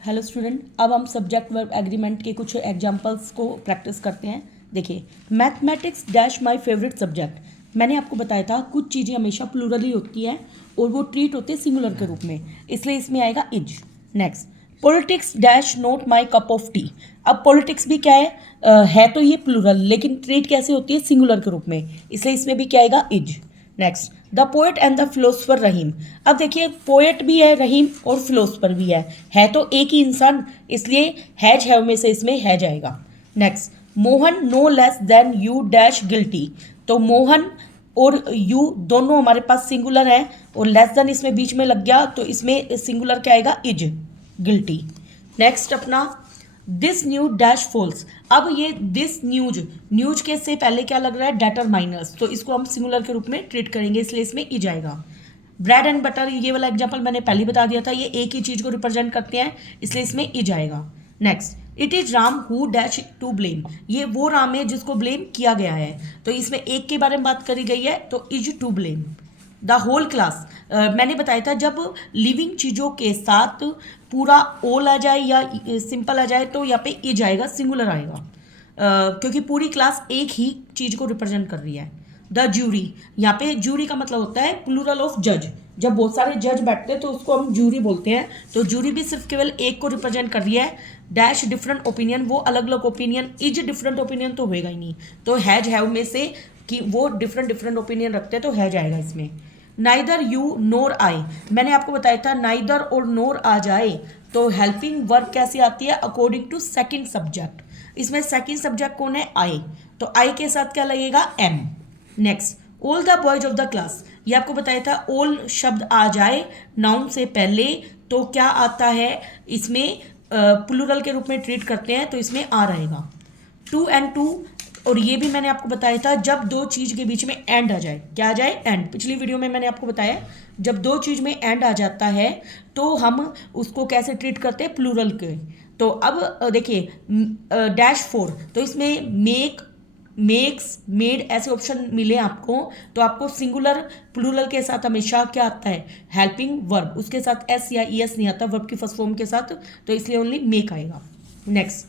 Hello student, अब हम subject verb agreement के कुछ एग्जांपल्स को प्रैक्टिस करते हैं। देखिए, mathematics dash my favourite subject. मैंने आपको बताया था कुछ चीज़ें हमेशा प्लूरल ही होती हैं और वो ट्रीट होते हैं सिंगुलर के रूप में, इसलिए इसमें आएगा is. Next, politics dash not my cup of T. अब पॉलिटिक्स भी क्या है तो ये प्लूरल, लेकिन ट्रीट कैसे होती है सिंगुलर के रूप में, इसलिए इसमें भी क्या आएगा is. Next, the poet and the philosopher Rahim. अब देखिए, पोएट भी है रहीम और फिलोसफर भी है तो एक ही इंसान, इसलिए हैज हैव में से इसमें हैज आएगा। Next, Mohan no less than you dash guilty. तो मोहन और यू दोनों हमारे पास सिंगुलर है और लेस देन इसमें बीच में लग गया तो इसमें सिंगुलर क्या आएगा इज, गिल्टी। नेक्स्ट अपना दिस न्यू डैश फॉल्स। अब ये दिस न्यूज के से पहले क्या लग रहा है डेटरमाइनर्स, तो इसको हम सिंगुलर के रूप में ट्रीट करेंगे, इसलिए इसमें ई जाएगा। ब्रेड एंड बटर, ये वाला एग्जांपल मैंने पहले बता दिया था, ये एक ही चीज को रिप्रेजेंट करते हैं, इसलिए इसमें ई जाएगा। Next, it is Ram who dash to blame. ये वो राम है जिसको ब्लेम किया गया है, तो इसमें एक के बारे में बात करी गई है तो is to blame. The whole class, मैंने बताया था जब लिविंग चीज़ों के साथ पूरा ओल आ जाए या सिंपल आ जाए तो यहाँ पे इज आएगा, सिंगुलर आएगा, क्योंकि पूरी क्लास एक ही चीज़ को रिप्रेजेंट कर रही है। द जूरी, यहाँ पे जूरी का मतलब होता है प्लूरल ऑफ जज। जब बहुत सारे जज बैठते हैं तो उसको हम जूरी बोलते हैं, तो जूरी भी सिर्फ केवल एक को रिप्रेजेंट कर रही है। डैश डिफरेंट ओपिनियन, वो अलग अलग ओपिनियन, इज डिफरेंट ओपिनियन तो होएगा ही नहीं, तो हैज हैव में से कि वो डिफरेंट ओपिनियन रखते हैं तो हैज आएगा इसमें। नाइदर यू नोर आई, मैंने आपको बताया था नाइदर और नोर आ जाए तो हेल्पिंग वर्ब कैसे आती है अकॉर्डिंग टू सेकंड सब्जेक्ट। इसमें सेकंड सब्जेक्ट कौन है, आई, तो आई के साथ क्या लगेगा, am. Next, all the boys of the class, ये आपको बताया था ऑल शब्द आ जाए नाउन से पहले तो क्या आता है, इसमें प्लूरल के रूप में ट्रीट करते हैं तो इसमें आ रहेगा। टू एंड टू, और ये भी मैंने आपको बताया था जब दो चीज के बीच में एंड आ जाए, क्या आ जाए, एंड। पिछली वीडियो में मैंने आपको बताया जब दो चीज में एंड आ जाता है तो हम उसको कैसे ट्रीट करते हैं, प्लूरल के। तो अब देखिए डैश फोर, तो इसमें मेक, मेक्स, मेड ऐसे ऑप्शन मिले आपको, तो आपको सिंगुलर प्लूरल के साथ हमेशा क्या आता है, हेल्पिंग वर्ब, उसके साथ एस या ई एस नहीं आता वर्ब की फर्स्ट फॉर्म के साथ, तो इसलिए ओनली मेक आएगा। Next,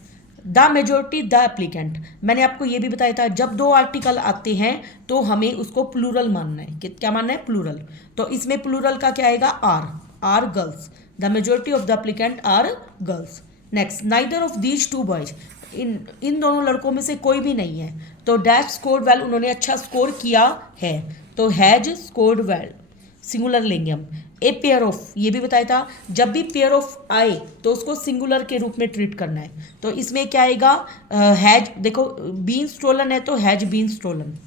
the majority the applicant, मैंने आपको ये भी बताया था जब दो आर्टिकल आते हैं तो हमें उसको प्लूरल मानना है, क्या मानना है, प्लूरल। तो इसमें प्लूरल का क्या आएगा, are girls, the majority of the applicant are girls. Next, neither of these two boys, इन दोनों लड़कों में से कोई भी नहीं है, तो डैश स्कोर्ड वेल, उन्होंने अच्छा स्कोर किया है, तो हैज स्कोर्ड वेल, सिंगुलर लेंगे हम। ए पेयर ऑफ, ये भी बताया था जब भी पेयर ऑफ आए तो उसको सिंगुलर के रूप में ट्रीट करना है, तो इसमें क्या आएगा, हैज, देखो बीन स्टोलन है तो has been stolen.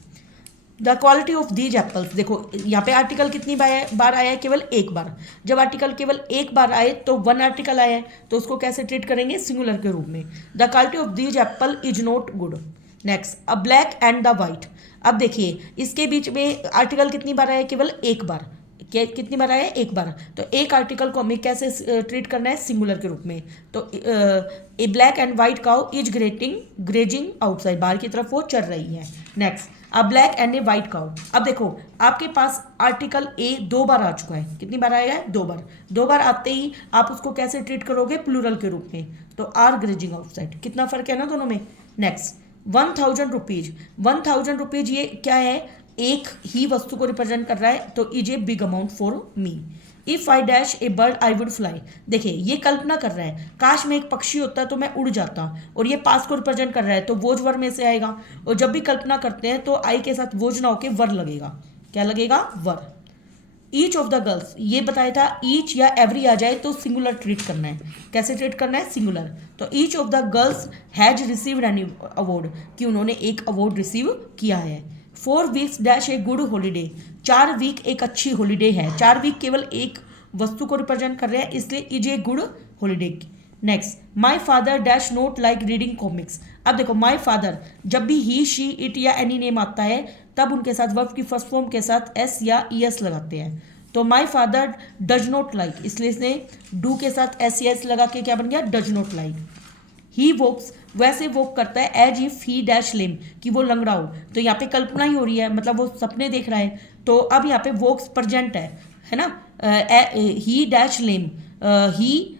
The quality of these apples, देखो यहाँ पे आर्टिकल कितनी बार आया है, केवल एक बार। जब आर्टिकल केवल एक बार आए तो वन आर्टिकल आया है तो उसको कैसे ट्रीट करेंगे, सिंगुलर के रूप में। The quality of these Apple is not good. Next, a black and the white, अब देखिए इसके बीच में आर्टिकल कितनी बार आया है, केवल एक बार। कितनी बार आया है, एक बार, तो एक आर्टिकल को हमें कैसे ट्रीट करना है, सिंगुलर के रूप में। तो a black and white cow is grazing outside, बाहर की तरफ वो चल रही है। Next, a black and a white cow, अब देखो आपके पास आर्टिकल ए दो बार आ चुका है, कितनी बार आया है, दो बार। दो बार आते ही आप उसको कैसे ट्रीट करोगे, प्लूरल के रूप में, तो आर ग्रेजिंग आउटसाइड, कितना फर्क है ना दोनों में। नेक्स्ट, 1000 रुपीज, 1000 रुपीज ये क्या है, एक ही वस्तु को रिप्रेजेंट कर रहा है, तो is a big amount for me. If I dash A bird I would fly, देखिए ये कल्पना कर रहा है काश मैं एक पक्षी होता तो मैं उड़ जाता, और ये पास को रिप्रेजेंट कर रहा है तो वोज वर में से आएगा, और जब भी कल्पना करते हैं तो आई के साथ वोज ना होके वर लगेगा, क्या लगेगा, वर। ईच ऑफ द गर्ल्स, ये बताया था ईच या एवरी आ जाए तो सिंगुलर ट्रीट करना है, कैसे ट्रीट करना है, सिंगुलर। तो each of the girls has received an award, कि उन्होंने एक अवार्ड रिसीव किया है। 4 weeks dash a good holiday, 4 week एक अच्छी हॉलीडे है, 4 वीक केवल एक वस्तु को रिप्रेजेंट कर रहे हैं, इसलिए is a good holiday. Next, my father dash note like reading comics, अब देखो माई फादर जब भी ही शी इट या एनी नेम आता है तब उनके साथ वर्ब की फर्स्ट फॉर्म के साथ एस या ई एस लगाते हैं, तो my father does not like, इसलिए इसने डू के साथ एस या एस लगा के क्या बन गया, does not like. He Woakes, वैसे वोक करता है एज इफ ही डैश लिम, कि वो लंगड़ा हो, तो यहाँ पे कल्पना ही हो रही है, मतलब वो सपने देख रहा है, तो अब यहाँ पे वोक्स प्रेजेंट है ना, ही डैश लिम, ही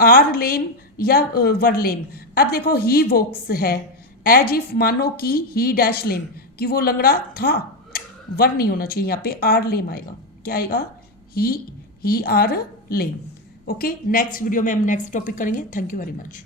आर लेम या वर लेम। अब देखो ही वॉक्स है, एज इफ मानो कि ही डैश लेम, कि वो लंगड़ा था, वर नहीं होना चाहिए, यहाँ पे आर लेम आएगा। क्या आएगा? He are lame. Okay, next video में हम नेक्स्ट टॉपिक करेंगे। Thank you very much.